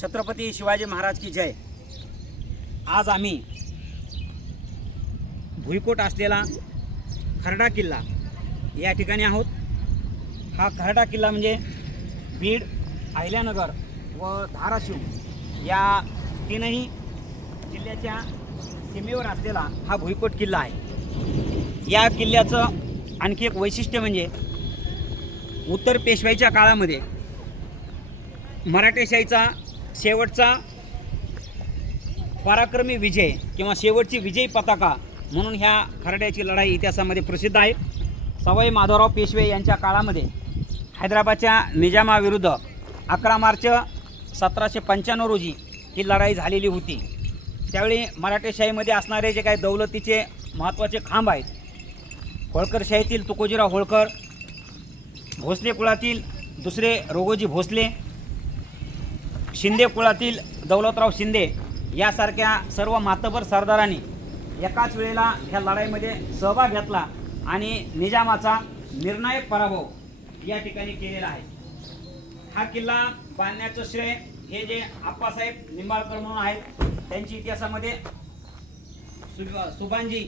छत्रपती शिवाजी महाराज की जय। आज आम्ही भुईकोट असलेला खर्डा किल्ला या ठिकाणी आहोत। हा खर्डा किल्ला म्हणजे बीड, अहिल्यानगर व धाराशिव या तीनही जिल्ह्याच्या सीमेवर असलेला हा भुईकोट किल्ला आहे। या किल्ल्याचं आणखी एक वैशिष्ट्य म्हणजे उत्तर पेशवाईच्या काळामध्ये मराठेशाहीचा शेवटचा पराक्रमी विजय किंवा शेवटची विजयी पताका म्हणून ह्या खर्ड्याची लढाई इतिहासामध्ये प्रसिद्ध आहे। सवाई माधवराव पेशवे यांच्या काळामध्ये हैदराबादच्या निजामाविरुद्ध 11 मार्च 1795 रोजी ही लढाई झालेली होती। त्यावेळी मराठेशाहीमध्ये असणारे जे काही दौलतीचे महत्त्वाचे खांब आहेत, होळकरशाहीतील तुकोजीराव होळकर, भोसले कुळातील दुसरे रोगोजी भोसले, शिंदे कुळातील दौलतराव शिंदे यासारख्या सर्व मातबर सरदारांनी एकाच वेळेला ह्या लढाईमध्ये सहभाग घेतला आणि निजामाचा निर्णायक पराभव या ठिकाणी केलेला आहे। हा किल्ला बांधण्याचं श्रेय हे जे आप्पासाहेब निंबाळकर म्हणून आहेत त्यांची इतिहासामध्ये सुभानजी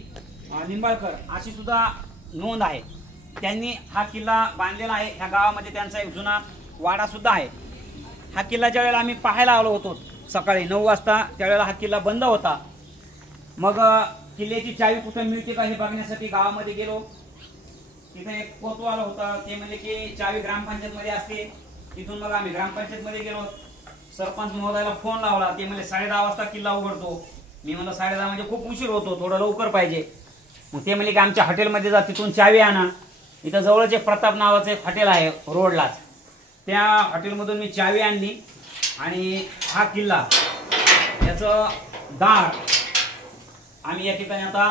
निंबाळकर अशी सुद्धा नोंद आहे। त्यांनी हा किल्ला बांधलेला आहे। ह्या गावामध्ये त्यांचा एक जुना वाडा सुद्धा आहे। हा किल्ला ज्या वेळेला आम्ही पाहायला आलो होतो सकाळी 9 वाजता, त्यावेळेला हा किल्ला बंद होता। मग किल्ल्याची चावी कुठे मिळते का हे बघण्यासाठी गावामध्ये गेलो। तिथे एक कोतवाल होता, ते म्हणजे की चावी ग्रामपंचायतमध्ये असते। तिथून मग आम्ही ग्रामपंचायतमध्ये गेलो, सरपंच महोदयाला फोन लावला, ते म्हणजे 10:30 वाजता किल्ला उघडतो। मी म्हणलं 10:30 म्हणजे खूप उशीर होतो, थोडं लवकर पाहिजे। मग ते म्हणजे की आमच्या हॉटेलमध्ये जा, तिथून चावी आणा। इथं जवळच एक प्रताप नावाचं एक हॉटेल आहे रोडलाच, त्या हॉटेलमधून मी चावी आणली आणि हा किल्ला याचं दार आम्ही या ठिकाणी आता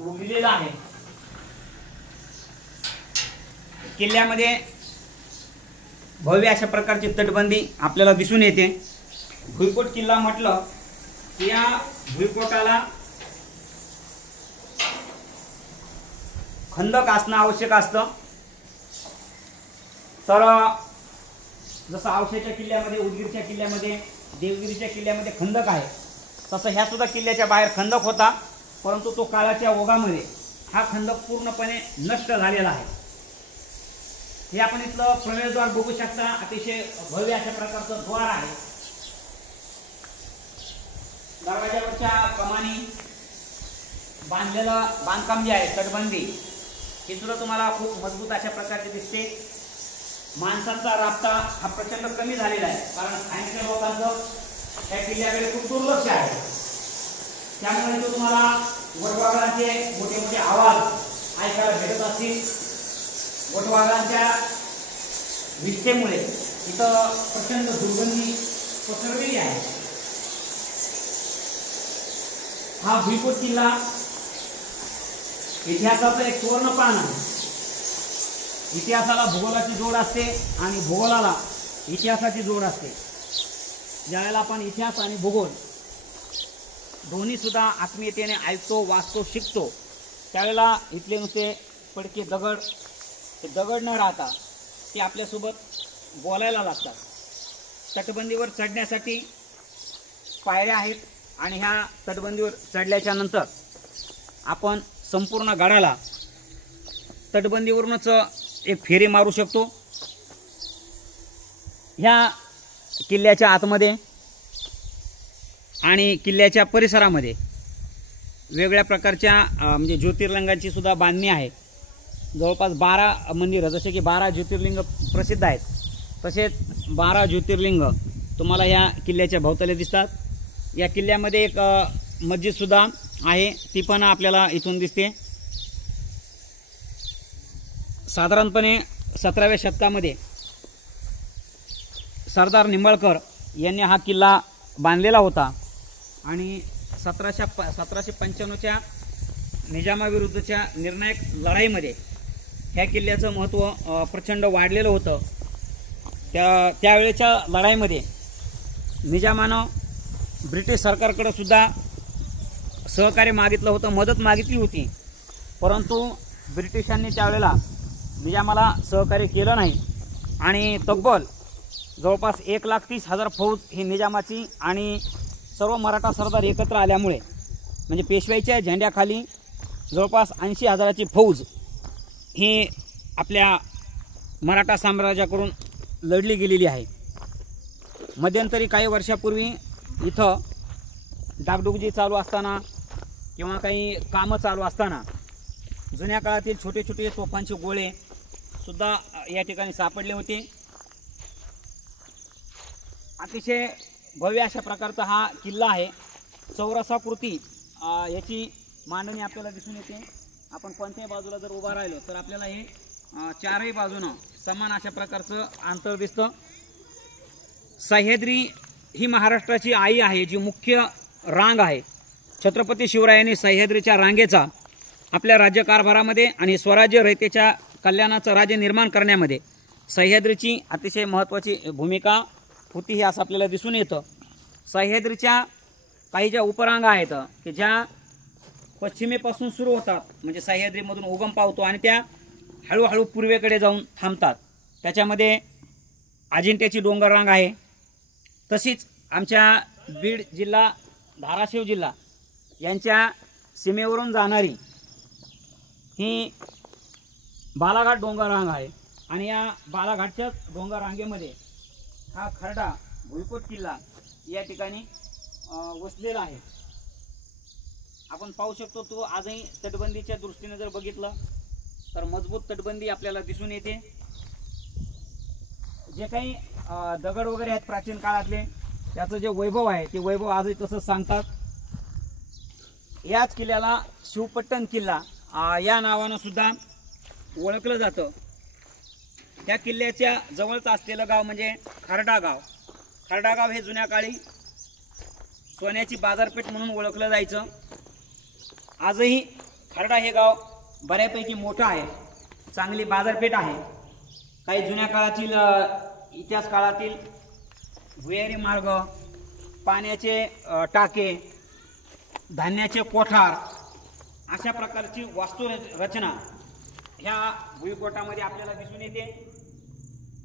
उघडलेला आहे। किल्ल्यामध्ये भव्य अशा प्रकारची तटबंदी आपल्याला दिसून येते। भुईकोट किल्ला म्हटलं की या भुईकोटाला खंदक असणं आवश्यक असतं। तर जसं औशेच्या किल्ल्यामध्ये, उदगीरच्या किल्ल्यामध्ये, देवगिरीच्या किल्ल्यामध्ये खंदक आहे, तसं ह्या सुद्धा किल्ल्याच्या बाहेर खंदक होता, परंतु तो काळाच्या ओघामध्ये हा खंदक पूर्णपणे नष्ट झालेला आहे। हे आपण इथलं प्रवेशद्वार बघू शकता, अतिशय भव्य अशा प्रकारचं द्वार आहे। दरवाजावरच्या कमानी बांधलेलं बांधकाम जे आहे, तटबंदी, ही सुद्धा तुम्हाला खूप मजबूत अशा प्रकारची दिसते। माणसांचा राबता हा प्रचंड कमी झालेला आहे, कारण स्थानिक लोकांचं या किल्ल्याकडे खूप दुर्लक्ष आहे। त्यामुळे तो तुम्हाला वटवाघळांचे मोठे मोठे आवाज ऐकायला भेटत असतील। वटवाघळांच्या विष्ठेमुळे इथं प्रचंड दुर्गंधी पसरलेली आहे। हा भुईकोट किल्ला इतिहासाचं एक सुवर्ण पान आहे। इतिहासाला भूगोलाची जोड असते आणि भूगोलाला इतिहासाची जोड असते। ज्यावेळेला आपण इतिहास आणि भूगोल दोन्ही सुद्धा आत्मीयतेने ऐकतो, वाचतो, शिकतो, त्यावेळेला इथले नुसते पडके दगड न राहता ते आपल्यासोबत बोलायला लागतात। तटबंदीवर चढण्यासाठी पायऱ्या आहेत आणि ह्या तटबंदीवर चढल्याच्या नंतर आपण संपूर्ण गडाला तटबंदीवरूनच एक फेरी मारू शकतो। ह्या किल्ल्याच्या आतमध्ये आणि किल्ल्याच्या परिसरामध्ये वेगळ्या प्रकारच्या म्हणजे ज्योतिर्लिंगांची सुद्धा बांधणी आहे। जवळपास 12 मंदिरं, जसे की 12 ज्योतिर्लिंग प्रसिद्ध आहेत, तसेच 12 ज्योतिर्लिंग तुम्हाला ह्या किल्ल्याच्या भोवताली दिसतात। या किल्ल्यामध्ये एक मस्जिद सुद्धा आहे, ती पण आपल्याला इथून दिसते। साधारणपणे 17व्या शतकामध्ये सरदार निंबाळकर यांनी हा किल्ला बांधलेला होता आणि 1795च्या निजामाविरुद्धच्या निर्णायक लढाईमध्ये ह्या किल्ल्याचं महत्त्व प्रचंड वाढलेलं होतं। त्यावेळेच्या लढाईमध्ये निजामानं ब्रिटिश सरकारकडे सुद्धा सहकार्य मागितलं होतं, मदत मागितली होती, परंतु ब्रिटिशांनी त्यावेळेला निजामाला सहकार्य केलं नाही आणि तब्बल जवळपास 1,30,000 फौज ही निजामाची आणि सर्व मराठा सरदार एकत्र आल्यामुळे म्हणजे पेशवाईच्या झेंड्याखाली जवळपास 80,000ची फौज ही आपल्या मराठा साम्राज्याकडून लढली गेलेली आहे। मध्यंतरी काही वर्षापूर्वी इथं डागडुजी चालू असताना किंवा काही कामं चालू असताना जुन्या काळातील छोटे छोटे तोफांचे गोळे सुद्धा या ठिकाणी सापडले होते। अतिशय भव्य अशा प्रकारचा हा किल्ला आहे। चौरसाकृती याची मांडणी आपल्याला दिसून येते। आपण कोणत्याही बाजूला जर उभा राहिलो तर आपल्याला हे चारही बाजूनं समान अशा प्रकारचं अंतर दिसतं। सह्याद्री ही महाराष्ट्राची आई आहे, जी मुख्य रांग आहे। छत्रपती शिवरायांनी सह्याद्रीच्या रांगेचा आपल्या राज्यकारभारामध्ये आणि स्वराज्य रयतेच्या कल्याणाचं राज्य निर्माण करण्यामध्ये सह्याद्रीची अतिशय महत्त्वाची भूमिका होती, हे असं आपल्याला दिसून येतं। सह्याद्रीच्या काही ज्या उपरांगा आहेत की ज्या पश्चिमेपासून सुरू होतात, म्हणजे सह्याद्रीमधून उगम पावतो आणि त्या हळूहळू पूर्वेकडे जाऊन थांबतात, त्याच्यामध्ये अजिंठ्याची डोंगर रांग आहे। तशीच आमच्या बीड जिल्हा, धाराशिव जिल्हा यांच्या सीमेवरून जाणारी ही बालाघाट डोंगर रांग आहे आणि या बालाघाटच्या डोंगर रांगेमध्ये हा खर्डा भुईकोट किल्ला या ठिकाणी वसलेला आहे। आपण पाहू शकतो तो आजही तटबंदीच्या दृष्टीने जर बघितलं तर मजबूत तटबंदी आपल्याला दिसून येते। जे काही दगड वगैरे आहेत प्राचीन काळातले, त्याचं जे वैभव आहे ते वैभव आजही तसंच सांगतात। याच किल्ल्याला शिवपट्टण किल्ला या नावानं सुद्धा ओळखलं जातं। त्या किल्ल्याच्या जवळच असलेलं गाव म्हणजे खर्डा गाव। खर्डा गाव हे जुन्या काळी सोन्याची बाजारपेठ म्हणून ओळखलं जायचं। आजही खर्डा हे गाव बऱ्यापैकी मोठं आहे, चांगली बाजारपेठ आहे। काही जुन्या काळातील इतिहास काळातील भुयारी मार्ग, पाण्याचे टाके, धान्याचे कोठार अशा प्रकारची वास्तुरचना ह्या भुईकोटामध्ये आपल्याला दिसून येते।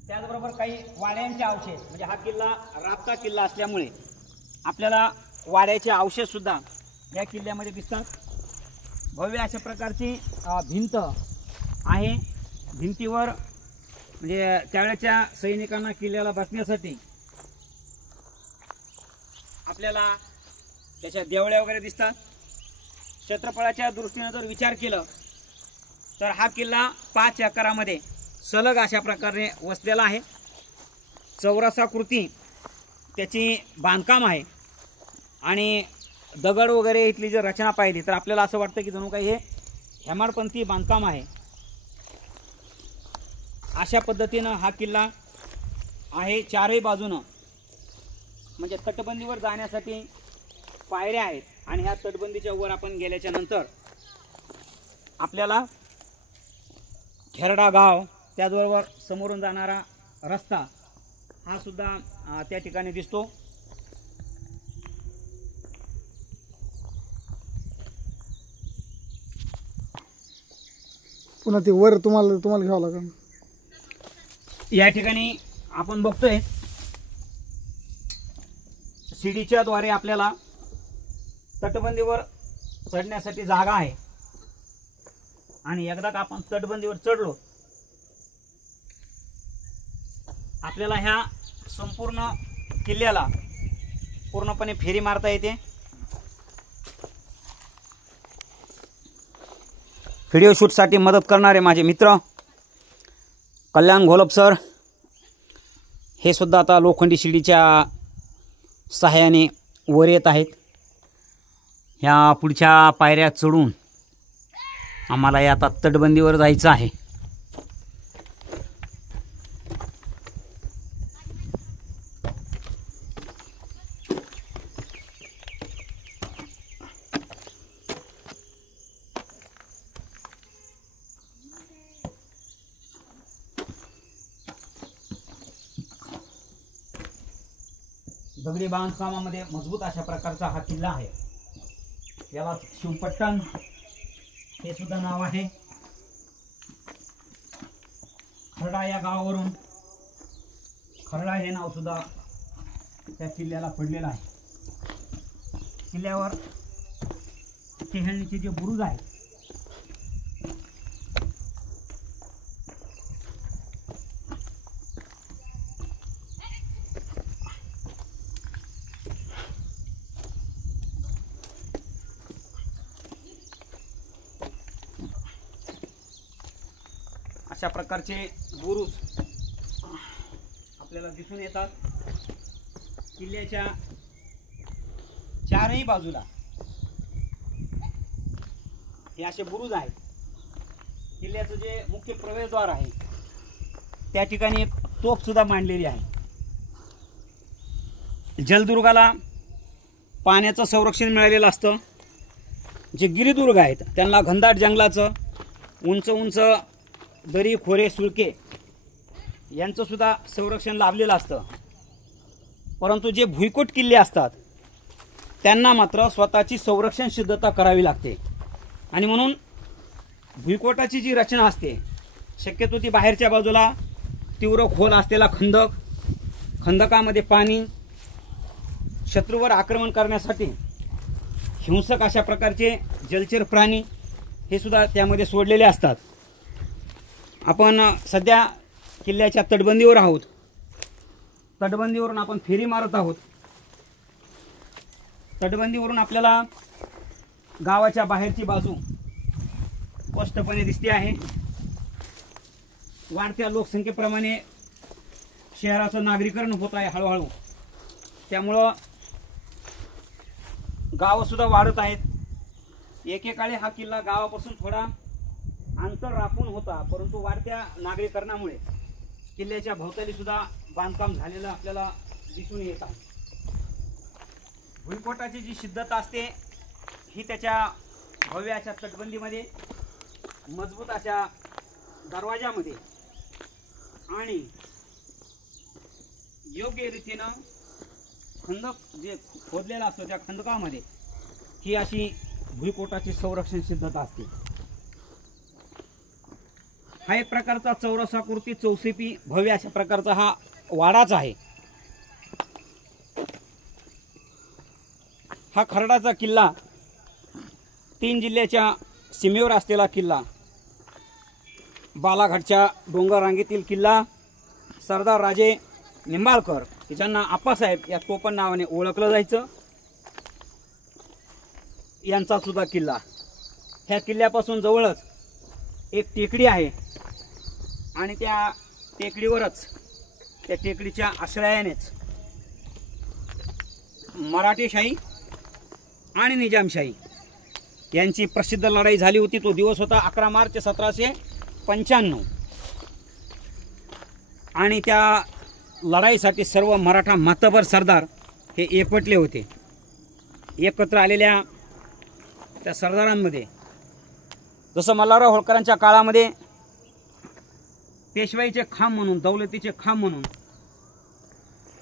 त्याचबरोबर काही वाड्यांचे अवशेष, म्हणजे हा किल्ला राबता किल्ला असल्यामुळे आपल्याला वाड्याचे अवशेष सुद्धा या किल्ल्यामध्ये दिसतात। भव्य अशा प्रकारची भिंत आहे। भिंतीवर म्हणजे त्यावेळेच्या सैनिकांना किल्ल्याला बसण्यासाठी आपल्याला त्याच्या देवळ्या वगैरे दिसतात। क्षेत्रफळाच्या दृष्टीने जर विचार केला तर हा किल्ला 5 एकरामध्ये सलग अशा प्रकारे वसलेला आहे। चौरसाकृती त्याची बांधकाम आहे आणि दगड वगैरे इथली जर रचना पाहिली तर आपल्याला असं वाटतं की जणू काही हे हेमाडपंथी बांधकाम आहे। अशा पद्धतीनं हा किल्ला आहे। चारही बाजूनं म्हणजे तटबंदीवर जाण्यासाठी पायऱ्या आहेत आणि ह्या तटबंदीच्या वर आपण गेल्याच्या नंतर आपल्याला खेरडा गाव, त्याचबरोबर समोरून जाणारा रस्ता हा सुद्धा त्या ठिकाणी दिसतो। पुन्हा ते वर तुम्हाला घ्यावं लागेल। या ठिकाणी आपण बघतोय शिडीच्या द्वारे आपल्याला तटबंदीवर चढण्यासाठी जागा आहे आणि एकदा का आपण तटबंदीवर चढलो आपल्याला ह्या संपूर्ण किल्ल्याला पूर्णपणे फेरी मारता येते। व्हिडिओ शूटसाठी मदत करणारे माझे मित्र कल्याण घोलप सर हे सुद्धा आता लोखंडी शिडीच्या सहाय्याने वर येत आहेत। ह्या पुढच्या पायऱ्या चढून आम्हाला या आता तटबंदीवर जायचं आहे। दगडी बांधकामामध्ये मजबूत अशा प्रकारचा हा किल्ला आहे। याला शिवपट्टण हे सुद्धा नाव आहे। खर्डा या गावावरून खरडा हे नाव सुद्धा त्या किल्ल्याला पडलेलं आहे. किल्ल्यावर टेहळणीचे जे बुरुज आहे अशा प्रकारचे बुरुज आपल्याला दिसून येतात. किल्ल्याच्या चारही बाजूला हे असे बुरुज आहेत. किल्ल्याचं जे मुख्य प्रवेशद्वार आहे त्या ठिकाणी एक तोफ सुद्धा मांडलेली आहे. जलदुर्गाला पाण्याचं संरक्षण मिळालेलं असतं. जे गिरिदुर्ग आहेत त्यांना घनदाट जंगलाचं, उंच उंच दरी खोरे सुळके यांचं सुद्धा संरक्षण लाभलेलं असतं. परंतु जे भुईकोट किल्ले असतात त्यांना मात्र स्वतःची संरक्षण सिद्धता करावी लागते. आणि म्हणून भुईकोटाची जी रचना असते शक्यतो ती बाहेरच्या बाजूला तीव्र खोल असलेला खंदक, खंदकामध्ये पाणी, शत्रूवर आक्रमण करण्यासाठी हिंसक अशा प्रकारचे जलचर प्राणी हे सुद्धा त्यामध्ये सोडलेले असतात. आपण सध्या किल्ल्याच्या तटबंदीवर आहोत. तटबंदीवरून आपण फेरी मारत आहोत. तटबंदीवरून आपल्याला गावाच्या बाहेरची बाजू स्पष्टपणे दिसते आहे. वाढत्या लोकसंख्येप्रमाणे शहराचं नागरीकरण होत आहे हळूहळू. त्यामुळं गावं सुद्धा वाढत आहेत. एकेकाळी हा किल्ला गावापासून थोडा अंतर राखून होता, परंतु वाढत्या नागरीकरणामुळे किल्ल्याच्या भोवताली सुद्धा बांधकाम झालेलं आपल्याला दिसून येत आहे. भुईकोटाची जी सिद्धता असते ही त्याच्या भव्य अशा तटबंदीमध्ये, मजबूत अशा दरवाजामध्ये आणि योग्य रीतीनं खंदक जे खोदलेला असतो त्या खंदकामध्ये ही अशी भुईकोटाची संरक्षण सिद्धता असते. हा एक प्रकारचा चौरसाकृती चौसिपी भव्य अशा प्रकारचा हा वाडाच आहे. हा खरडाचा किल्ला 3 जिल्ह्याच्या सीमेवर असलेला किल्ला, बालाघाटच्या डोंगर रांगेतील किल्ला, सरदार राजे निंबाळकर ज्यांना आप्पासाहेब या टोपण नावाने ओळखलं जायचं यांचा सुद्धा किल्ला. ह्या किल्ल्यापासून जवळच एक टेकडी आहे आणि त्या टेकडीवरच, त्या टेकडीच्या आश्रयानेच मराठेशाही आणि निजामशाही यांची प्रसिद्ध लढाई झाली होती. तो दिवस होता 11 मार्च 1795 आणि त्या लढाईसाठी सर्व मराठा मातबर सरदार हे एकवटले होते. एकत्र आलेल्या त्या सरदारांमध्ये जसं मल्हारराव होळकरांच्या काळामध्ये पेशवाईचे खांब म्हणून, दौलतीचे खांब म्हणून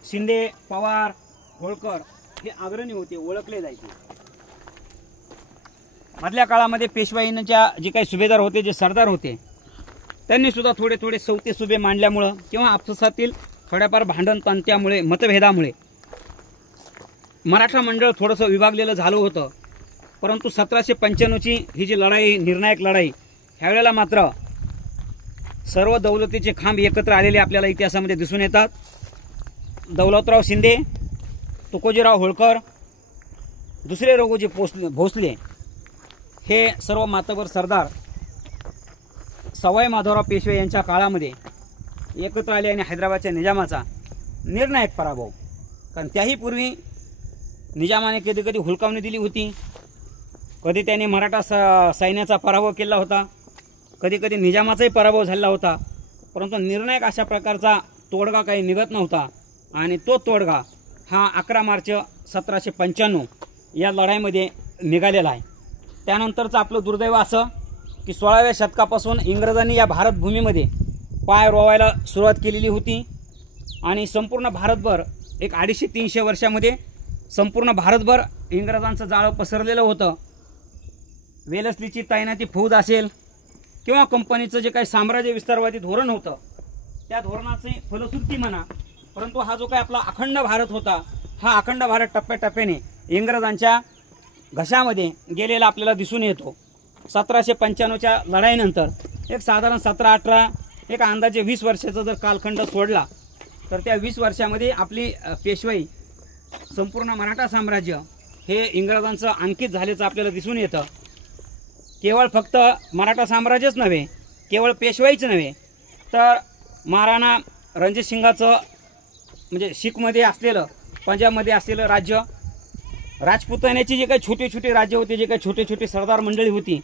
शिंदे, पवार, होळकर हे अग्रणी होते, ओळखले जायचे. मधल्या काळामध्ये पेशवाईंच्या जे काही सुभेदार होते, जे सरदार होते, त्यांनी सुद्धा थोडे थोडे सवते सुभे मांडल्यामुळं किंवा आपसातील थोड्याफार भांडण तांत्यामुळे, मतभेदामुळे मराठा मंडळ थोडंसं विभागलेलं झालं होतं. परंतु 1795ची ही जी लढाई, निर्णायक लढाई, ह्यावेळेला मात्र सर्व दौलतीचे खांब एकत्र आलेले आपल्याला इतिहासामध्ये दिसून येतात. दौलतराव शिंदे, तुकोजीराव होळकर, दुसरे रघुजी भोसले हे सर्व मातबर सरदार सवाई माधवराव पेशवे यांच्या काळामध्ये एकत्र आले आणि हैदराबादच्या निजामाचा निर्णायक पराभव, कारण त्याही पूर्वी निजामाने कधी कधी हुलकावणी दिली होती, कधी त्याने मराठा सैन्याचा पराभव केला होता, कधी कधी निजामाचाही पराभव झाला होता. परंतु निर्णायक अशा प्रकारचा तोडगा काही निघत नव्हता आणि तो तोडगा हा 11 मार्च 1795 या लढाईमध्ये निघालेला आहे. त्यानंतरचं आपलं दुर्दैव असं की 16व्या शतकापासून इंग्रजांनी या भारतभूमीमध्ये पाय रोवायला सुरुवात केलेली होती आणि संपूर्ण भारतभर एक 250-300 वर्षामध्ये संपूर्ण भारतभर इंग्रजांचं जाळं पसरलेलं होतं. वेलस्लीची तैनाती फौज असेल किंवा कंपनीचं जे काही साम्राज्य विस्तारवादी धोरण होतं त्या धोरणाची फलश्रुती म्हणा, परंतु हा जो काही आपला अखंड भारत होता, हा अखंड भारत टप्प्याटप्प्याने इंग्रजांच्या घशामध्ये गेलेला आपल्याला दिसून येतो. 1795च्या लढाईनंतर एक साधारण 17-18 एक अंदाजे 20 वर्षाचा जर कालखंड सोडला तर त्या 20 वर्षामध्ये आपली पेशवाई संपूर्ण मराठा साम्राज्य हे इंग्रजांचं अंकित झाल्याचं आपल्याला दिसून येतं. केवळ फक्त मराठा साम्राज्यच नव्हे, केवळ पेशवाईच नव्हे, तर महाराणा रणजितसिंगाचं म्हणजे शीखमध्ये असलेलं, पंजाबमध्ये असलेलं राज्य, राजपुतान्याची जे काही छोटे छोटे राज्य होते, जे काही छोटे छोटे सरदार मंडळी होती,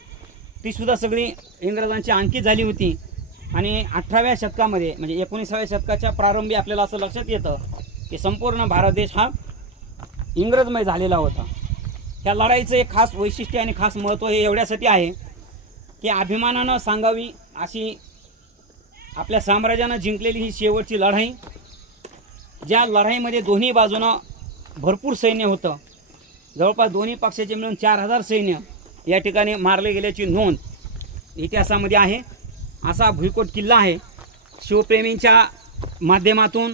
ती सुद्धा सगळी इंग्रजांची अंकित झाली होती. आणि 18व्या शतकामध्ये म्हणजे 19व्या शतकाच्या प्रारंभी आपल्याला असं लक्षात येतं की संपूर्ण भारत देश हा इंग्रजमय झालेला होता. ह्या लढाईचं एक खास वैशिष्ट्य आणि खास महत्त्व हे एवढ्यासाठी आहे की अभिमानानं सांगावी अशी आपल्या साम्राज्यानं जिंकलेली ही शेवटची लढाई, ज्या लढाईमध्ये दोन्ही बाजूनं भरपूर सैन्य होतं. जवळपास दोन्ही पक्षाचे मिळून 4000 सैन्य या ठिकाणी मारले गेल्याची नोंद इतिहासामध्ये आहे. असा भुईकोट किल्ला आहे. शिवप्रेमींच्या माध्यमातून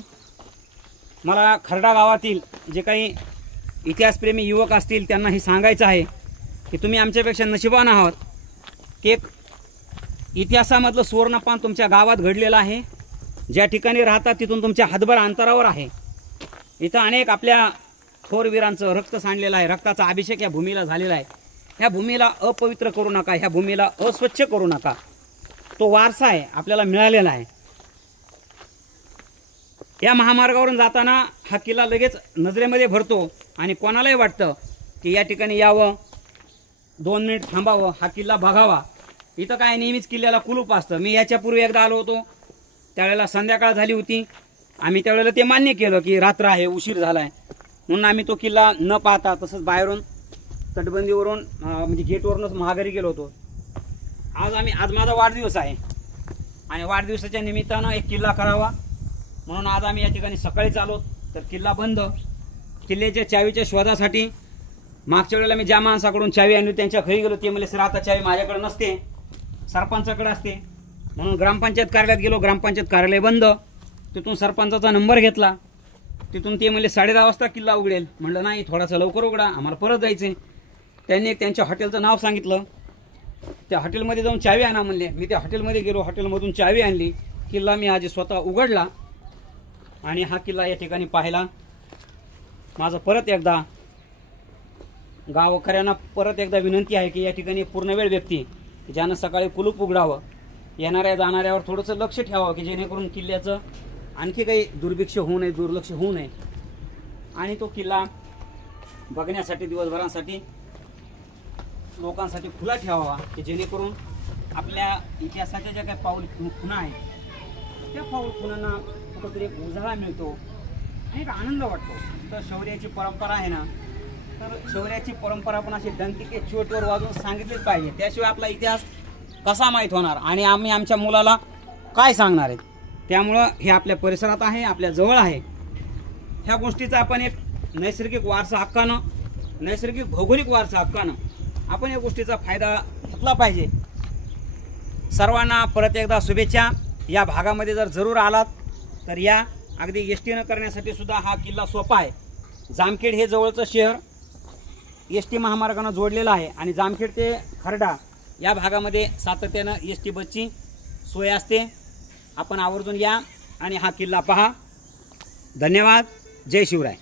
मला खर्डा गावातील जे काही इतिहासप्रेमी युवक असतील त्यांना हे सांगायचं आहे की तुम्ही आमच्यापेक्षा नशिबान आहात की एक इतिहासामधलं सुवर्णपान तुमच्या गावात घडलेलं आहे. ज्या ठिकाणी राहतात तिथून तुमच्या हातभर अंतरावर आहे. इथं अनेक आपल्या थोरवीरांचं रक्त सांडलेलं आहे. रक्ताचा अभिषेक या भूमीला झालेला आहे. ह्या भूमीला अपवित्र करू नका, ह्या भूमीला अस्वच्छ करू नका. तो वारसा आहे, आपल्याला मिळालेला आहे. या महामार्गावरून जाताना हा किल्ला लगेच नजरेमध्ये भरतो आणि कोणालाही वाटतं की या ठिकाणी यावं, 2 मिनिट थांबावं, हा किल्ला बघावा. इथं काय नेहमीच किल्ल्याला कुलूप असतं. मी याच्यापूर्वी एकदा आलो होतो, त्यावेळेला संध्याकाळ झाली होती. आम्ही त्यावेळेला ते मान्य केलं की रात्र आहे, उशीर झाला आहे, म्हणून आम्ही तो किल्ला न पाहता तसंच बाहेरून तटबंदीवरून म्हणजे गेटवरूनच माघारी गेलो होतो. आज माझा वाढदिवस आहे आणि वाढदिवसाच्या निमित्तानं एक किल्ला करावा म्हणून आज आम्ही या ठिकाणी सकाळीच आलो. तर किल्ला बंद. किल्ल्याच्या चावीच्या शोधासाठी मागच्या वेळेला मी ज्या माणसाकडून चावी आणली त्यांच्या घरी गेलो. ते म्हणले सर आता चावी माझ्याकडे नसते, सरपंचाकडे असते. म्हणून ग्रामपंचायत कार्यालयात गेलो. ग्रामपंचायत कार्यालय बंद. तिथून सरपंचाचा नंबर घेतला. तिथून ते म्हणले 10:30 वाजता किल्ला उघडेल. म्हणलं नाही, थोडासा लवकर उघडा, आम्हाला परत जायचं. त्यांनी एक त्यांच्या हॉटेलचं नाव सांगितलं. त्या हॉटेलमध्ये जाऊन चावी आणा म्हणले. मी त्या हॉटेलमध्ये गेलो, हॉटेलमधून चावी आणली. किल्ला मी आज स्वतः उघडला आणि हा किल्ला या ठिकाणी पाहिला. माझं परत एकदा गावकऱ्यांना परत एकदा विनंती आहे की या ठिकाणी पूर्णवेळ व्यक्ती ज्यानं सकाळी कुलूप उघडावं, येणाऱ्या जाणाऱ्यावर थोडंसं लक्ष ठेवावं की जेणेकरून किल्ल्याचं आणखी काही दुर्भिक्ष होऊ नये, दुर्लक्ष होऊ नये. आणि तो किल्ला बघण्यासाठी दिवसभरासाठी लोकांसाठी खुला ठेवावा की जेणेकरून आपल्या इतिहासाच्या ज्या काही पाऊल खुणा आहेत त्या पाऊल खुणांना कुठंतरी एक उजाळा मिळतो आणि एक आनंद वाटतो. तर शौर्याची परंपरा आहे ना, तर शौर्याची परंपरा पण अशी डंकिके चोटवर वाजवून सांगितलीच पाहिजे. त्याशिवाय आपला इतिहास कसा माहीत होणार आणि आम्ही आमच्या मुलाला काय सांगणार आहेत. त्यामुळं हे आपल्या परिसरात आहे, आपल्या जवळ आहे. ह्या गोष्टीचा आपण एक नैसर्गिक वारसा हक्कानं, नैसर्गिक भौगोलिक वारसा हक्कानं आपण या गोष्टीचा फायदा घेतला पाहिजे. सर्वांना परत एकदा शुभेच्छा. या भागामध्ये जर जरूर आलात तर या. अगदी एसटी न करण्यासाठी सुद्धा हा किल्ला सोपा आहे. जामखेड हे जवळचं शहर एसटी महामार्गानं जोडलेलं आहे आणि जामखेड ते खर्डा या भागामध्ये सातत्यानं एसटी बसची सोय असते. आपण आवर्जून या आणि हा किल्ला पहा. धन्यवाद. जय शिवराय.